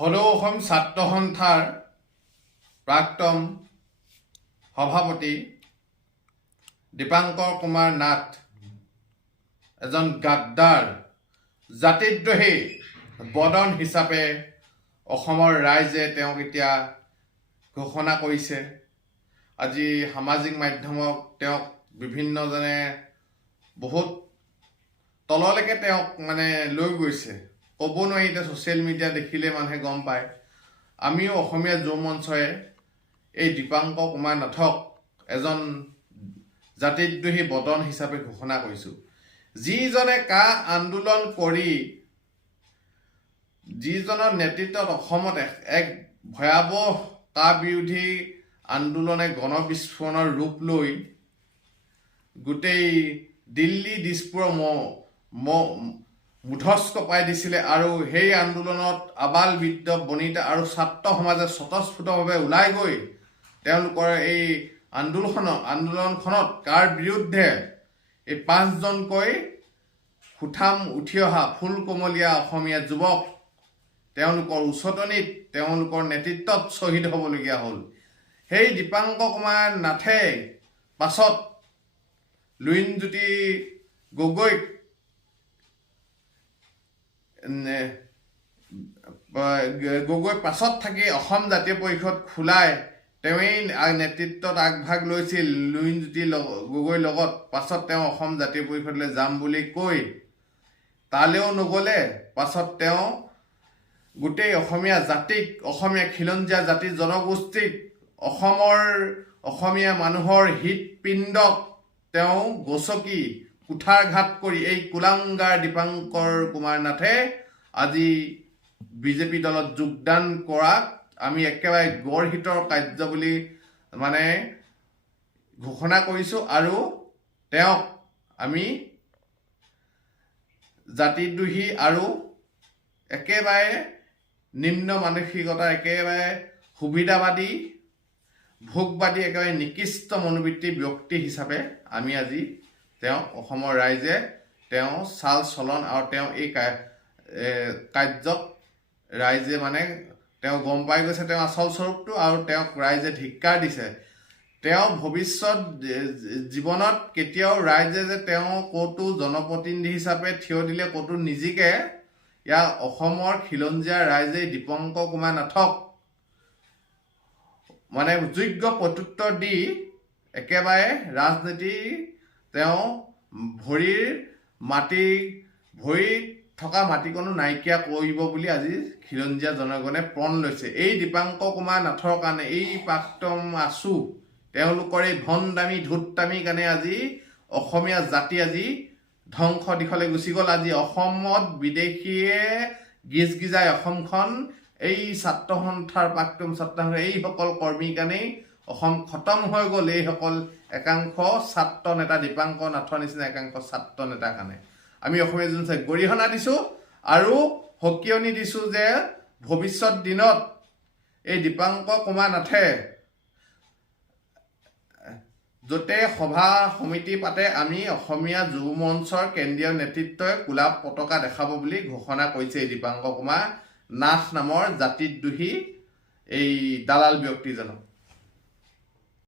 হলেও অসম ছাত্ৰ সন্থাৰ প্ৰাক্তন সভাপতি দীপাংকৰ কুমাৰ নাথ এজন গাদ্দাৰ জাতিদ্ৰোহী বদন হিচাপে অসমৰ ৰাইজে তেওঁক এতিয়া ঘোষণা কৰিছে। আজি সামাজিক মাধ্যমত তেওঁক বিভিন্নজনে বহুত তললৈকে তেওঁক লৈ গৈছে। ক'ব নোৱাৰি, এতিয়া ছ'চিয়েল মিডিয়া দেখিলে মানুহে গম পায়। আমিও অসমীয়া যুৱ মঞ্চই এই দীপাংকৰ কুমাৰ নাথক এজন জাতিদ্ৰোহী বদন হিচাপে ঘোষণা কৰিছোঁ। যিজনে কা আন্দোলন কৰি যিজনৰ নেতৃত্বত অসমত এক ভয়াৱহ কা বিৰোধী আন্দোলনে গণবিস্ফোৰণৰ ৰূপ লৈ গোটেই দিল্লী দিছপুৰ মুধচ কপাই দিছিলে আৰু সেই আন্দোলনত আবাল বৃদ্ধ বনিতা আৰু ছাত্ৰ সমাজে স্বতঃস্ফূৰ্তভাৱে ওলাই গৈ তেওঁলোকৰ এই আন্দোলনখনত কাৰ বিৰুদ্ধে এই 5জনকৈ সুঠাম উঠি অহা ফুল কোমলীয়া অসমীয়া যুৱক তেওঁলোকৰ উচতনিত তেওঁলোকৰ নেতৃত্বত শ্বহীদ হ'বলগীয়া হ'ল। সেই দীপাংকৰ কুমাৰ নাথে পাছত লুৰিণজ্যোতি গগৈক পাছত থাকি অসম জাতীয় পৰিষদ খোলাই তেওঁৱেই নেতৃত্বত আগভাগ লৈছিল লুৰিণজ্যোতি গগৈৰ লগত। পাছত তেওঁ অসম জাতীয় পৰিষদলৈ যাম বুলি কৈ তালৈও নগ'লে। পাছত তেওঁ গোটেই অসমীয়া জাতিক, অসমীয়া খিলঞ্জীয়া জাতি জনগোষ্ঠীক, অসমীয়া মানুহৰ হৃদপিণ্ডক তেওঁ গচকি কুঠাৰঘাত কৰি এই কুলাংগাৰ দীপাংকৰ কুমাৰ নাথে আজি বিজেপি দলত যোগদান কৰাক আমি একেবাৰে গৰ্হিতৰ কাৰ্য বুলি ঘোষণা কৰিছোঁ আৰু তেওঁক আমি জাতিদ্ৰোহী আৰু একেবাৰে নিম্ন মানসিকতাৰ, একেবাৰে সুবিধাবাদী, ভোগবাদী, একেবাৰে নিকৃষ্ট মনোবৃত্তিৰ ব্যক্তি হিচাপে আমি আজি তেওঁ অসমৰ ৰাইজে তেওঁ চাল চলন আৰু তেওঁ এই কাৰ্যক ৰাইজে তেওঁ গম পাই গৈছে তেওঁ আচল স্বৰূপটো, আৰু তেওঁক ৰাইজে ধিক্কাৰ দিছে। তেওঁ ভৱিষ্যত জীৱনত কেতিয়াও ৰাইজে যে তেওঁ ক'তো জনপ্ৰতিনিধি হিচাপে থিয় দিলে ক'তো নিজিকে, ইয়াৰ অসমৰ খিলঞ্জীয়া ৰাইজে দীপাংকৰ কুমাৰ নাথক যোগ্য প্ৰত্যুত্তৰ দি একেবাৰে ৰাজনীতি তেওঁ ভৰিত থকা মাটিকণো নাইকিয়া কৰিব বুলি আজি খিলঞ্জীয়া জনগণে প্ৰণ লৈছে। এই দীপাংকৰ কুমাৰ নাথৰ কাৰণে, এই প্ৰাক্তন আছু তেওঁলোকৰ এই ভণ্ডামী ধূৰ্তামী কাৰণে আজি অসমীয়া জাতি আজি ধ্বংস দিশলৈ গুচি গ'ল। আজি অসমত বিদেশীয়ে গিজ গিজাই অসমখন এই ছাত্ৰ সন্থাৰ প্ৰাক্তন ছাত্ৰ সন্থাৰ এইসকল কৰ্মীৰ কাৰণেই অসম খতম হৈ গ'ল। এইসকল একাংশ ছাত্ৰ নেতা, দীপাংকৰ নাথৰ নিচিনা একাংশ ছাত্ৰ নেতাৰ কাৰণে আমি অসমীয়া জনতাই গৰিহণা দিছোঁ আৰু সকিয়নি দিছোঁ যে ভৱিষ্যত দিনত এই দীপাংকৰ কুমাৰ নাথে য'তে সভা সমিতি পাতে আমি অসমীয়া যুৱ মঞ্চৰ কেন্দ্ৰীয় নেতৃত্বই কোলা পতাকা দেখাব বুলি ঘোষণা কৰিছে এই দীপাংকৰ কুমাৰ নাথ নামৰ জাতিদ্ৰোহী এই দালাল ব্যক্তিজনক।